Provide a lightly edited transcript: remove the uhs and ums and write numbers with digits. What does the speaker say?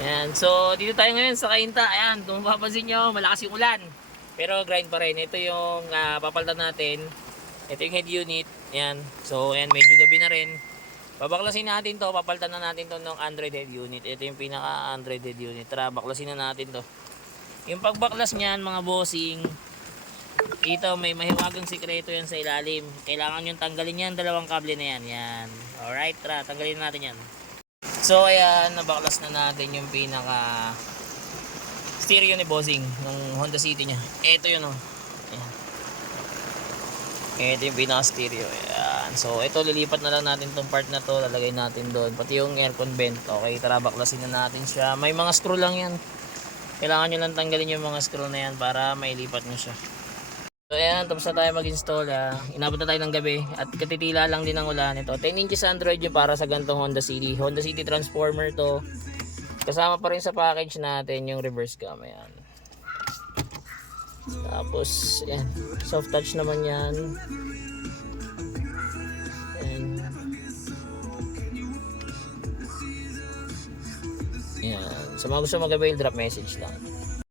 Ayan, so dito tayo ngayon sa Cainta. Ayan, kung mapapansin nyo, malakas yung ulan. Pero grind pa rin. Ito yung papalitan natin. Ito yung head unit. Ayan, so ayan, medyo gabi na rin. Babaklasin natin to, papalitan na natin to ng Android head unit. Ito yung pinaka Android head unit. Tara, baklasin na natin to. Yung pagbaklas niyan, mga bossing, ito may mahiwagang sikreto yan sa ilalim. Kailangan yung tanggalin yan, dalawang kable na yan. Yan. Alright, tara, tanggalin natin yan. So ayan, nabaklas na natin yung pinaka stereo ni bossing ng Honda City niya. Ito yun oh. Ayan. Ito yung pinaka stereo. Ayan. So ito, lilipat na lang natin tong part na to. Lalagay natin doon. Pati yung aircon vent. Okay, tara, baklasin na natin siya. May mga screw lang yan. Kailangan nyo lang tanggalin yung mga screw na yan para mailipat nyo siya. So ayan, tapos na tayo mag-install. Inabot na tayo ng gabi at katitila lang din ng ulan. Ito 10 inches Android yung para sa gantong Honda City. Honda City Transformer to. Kasama pa rin sa package natin yung reverse cam. Ayan. Tapos ayan, soft touch naman yan. Ayan. Ayan. Sa mga gusto mag-avail, drop message lang.